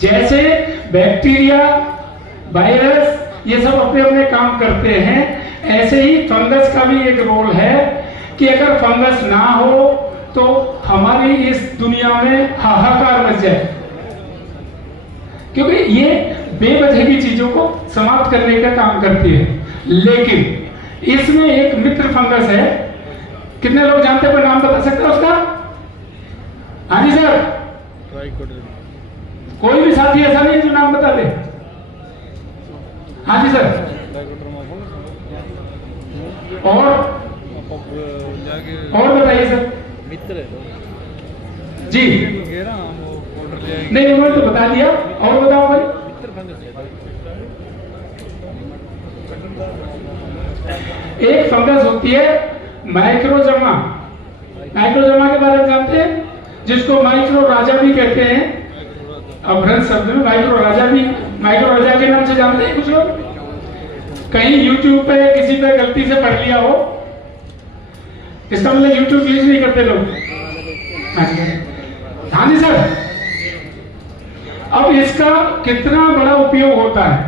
जैसे bacteria, virus ये सब अपने अपने काम करते हैं, ऐसे ही फंगस का भी एक रोल है कि अगर फंगस ना हो तो हमारी इस दुनिया में हाहाकार मच जाए, क्योंकि ये बेवजह की चीजों को समाप्त करने का काम करती है। लेकिन इसमें एक मित्र फंगस है, कितने लोग जानते हैं? नाम बता सकते हैं उसका? हाँ जी सर, कोई भी साथी ऐसा नहीं जो नाम बता दे? हाँ जी सर। और बताइए सर। मित्र जी नहीं, उन्होंने तो बता दिया, और बताओ भाई। एक फंगस होती है माइक्रोजर्मा। माइक्रोजर्मा के बारे में जानते हैं? जिसको माइक्रो राजा भी कहते हैं, अभ्रंश शब्द में माइक्रो राजा भी, माइक्रो राजा के नाम से जानते हैं कुछ लोग? कहीं YouTube पे किसी पे गलती से पढ़ लिया हो, इसका मतलब YouTube यूज नहीं करते लोग। हाँ जी सर। अब इसका कितना बड़ा उपयोग होता है?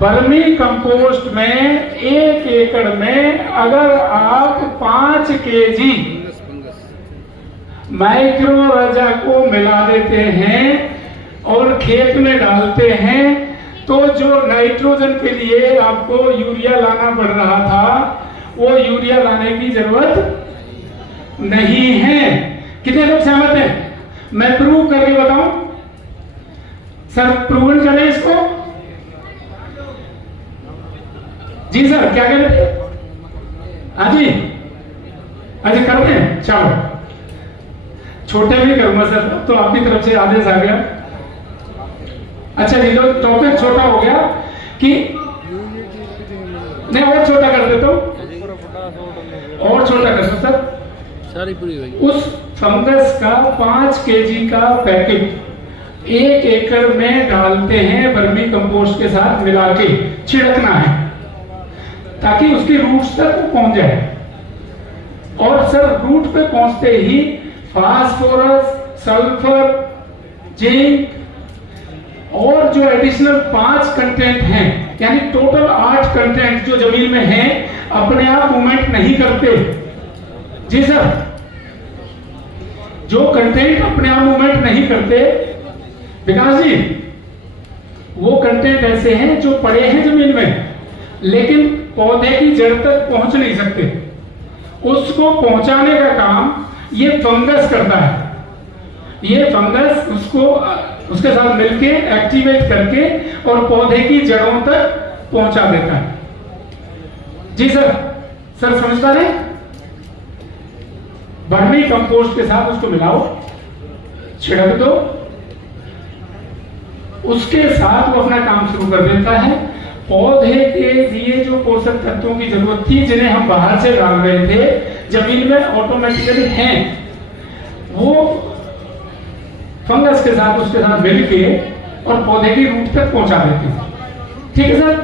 वर्मी कंपोस्ट में 1 एकड़ में अगर आप 5 केजी माइक्रोराजा को मिला देते हैं और खेत में डालते हैं, तो जो नाइट्रोजन के लिए आपको यूरिया लाना पड़ रहा था, वो यूरिया लाने की जरूरत नहीं है। कितने लोग सहमत हैं? मैं प्रूव करके बताऊं सर? प्रूवन करें इसको? जी सर, क्या कह रहे थे? हाँ जी, अच्छा करते हैं, चलो छोटे भी करूंगा सर, तो आपकी तरफ से आदेश आ गया। अच्छा जी, तो टॉपिक छोटा हो गया कि नहीं, और छोटा कर देता हूं, और छोटा कर दो सर। सारी पूरी हुई। उस फंगस का 5 केजी का पैकेट 1 एकड़ में डालते हैं, वर्मी कंपोस्ट के साथ मिला के छिड़कना है ताकि उसकी रूट्स तक पहुंच जाए। और सर रूट पे पहुंचते ही फास्फोरस, सल्फर, जिंक और जो एडिशनल 5 कंटेंट हैं, यानी टोटल 8 कंटेंट जो जमीन में हैं, अपने आप मूवमेंट नहीं करते। जी सर, जो कंटेंट अपने आप मूवमेंट नहीं करते विकास जी, वो कंटेंट ऐसे हैं जो पड़े हैं जमीन में लेकिन पौधे की जड़ तक पहुंच नहीं सकते। उसको पहुंचाने का काम ये फंगस करता है। ये फंगस उसको उसके साथ मिलके एक्टिवेट करके और पौधे की जड़ों तक पहुंचा देता है। जी सर, सर समझ पा रहे? वर्मी कंपोस्ट के साथ उसको मिलाओ, छिड़क दो, उसके साथ वो अपना काम शुरू कर देता है। पौधे के लिए जो पोषक तत्वों की जरूरत थी, जिन्हें हम बाहर से डाल रहे थे, जमीन में ऑटोमेटिकली हैं, वो फंगस के साथ उसके साथ मिलके और पौधे की रूट तक पहुंचा देते हैं। ठीक है सर।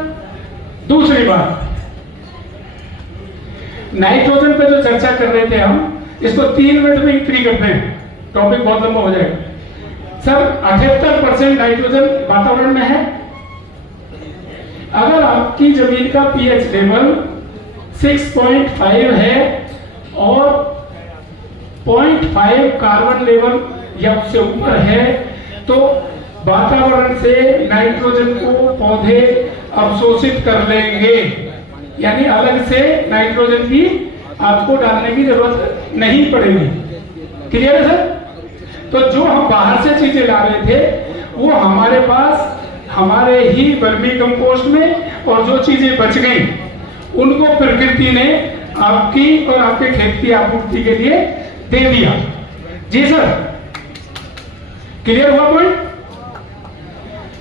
दूसरी बात, नाइट्रोजन पे जो चर्चा कर रहे थे हम, इसको 3 मिनट में फ्री करते हैं, टॉपिक बहुत लंबा हो जाएगा। सर 78% नाइट्रोजन वातावरण में है। अगर आपकी जमीन का पीएच लेवल 6.5 है और 0.5 कार्बन लेवल या उससे ऊपर है, तो वातावरण से नाइट्रोजन को पौधे अवशोषित कर लेंगे, यानी अलग से नाइट्रोजन की आपको डालने की जरूरत नहीं पड़ेगी। क्लियर है सर? तो जो हम बाहर से चीजें ला रहे थे, वो हमारे पास हमारे ही वर्मी कंपोस्ट में, और जो चीजें बच गई उनको प्रकृति ने आपकी और आपके खेत की आपूर्ति के लिए दे दिया। जी सर, क्लियर हुआ पॉइंट?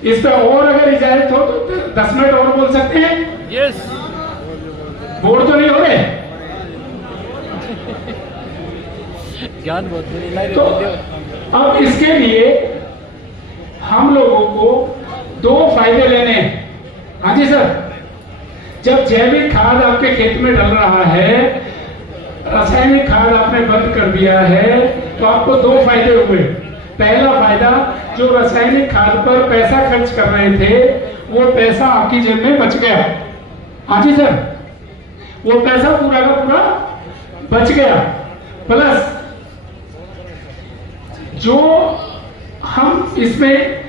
इस पर और अगर इजाजत हो तो 10 मिनट और बोल सकते हैं। यस। बोर तो नहीं हो रहे? ज्ञान बहुत। तो अब इसके लिए हम लोगों को 2 फायदे लेने हैं। हाँ जी सर, जब जैविक खाद आपके खेत में डल रहा है, रासायनिक खाद आपने बंद कर दिया है, तो आपको 2 फायदे हुए। पहला फायदा, जो रासायनिक खाद पर पैसा खर्च कर रहे थे वो पैसा आपकी जेब में बच गया। हाँ जी सर, वो पैसा पूरा का पूरा बच गया। प्लस जो हम इसमें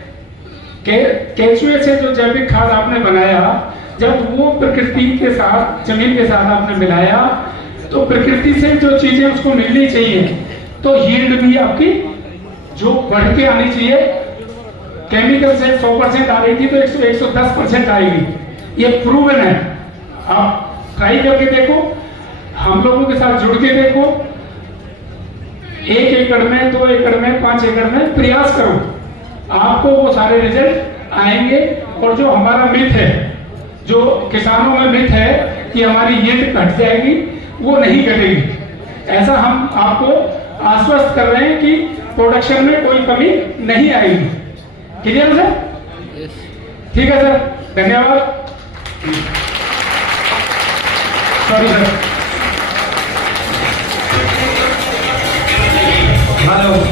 केचुए से जो जैविक खाद आपने बनाया, जब वो प्रकृति के साथ, जमीन के साथ आपने मिलाया, तो प्रकृति से जो चीजें उसको मिलनी चाहिए, तो यील्ड भी आपकी जो बढ़ के आनी चाहिए, केमिकल से 100% आ रही थी तो 110% आएगी। ये प्रूवन है। आप ट्राई करके देखो, हम लोगों के साथ जुड़ के देखो, 1 एकड़ में, 2 एकड़ में, 5 एकड़ में प्रयास करो, आपको वो सारे रिजल्ट आएंगे। और जो हमारा मिथ है, जो किसानों में मिथ है कि हमारी यील्ड घट जाएगी, वो नहीं घटेगी। ऐसा हम आपको आश्वस्त कर रहे हैं कि प्रोडक्शन में कोई कमी नहीं आएगी। Clear sir? ठीक है सर, धन्यवाद। Sorry sir.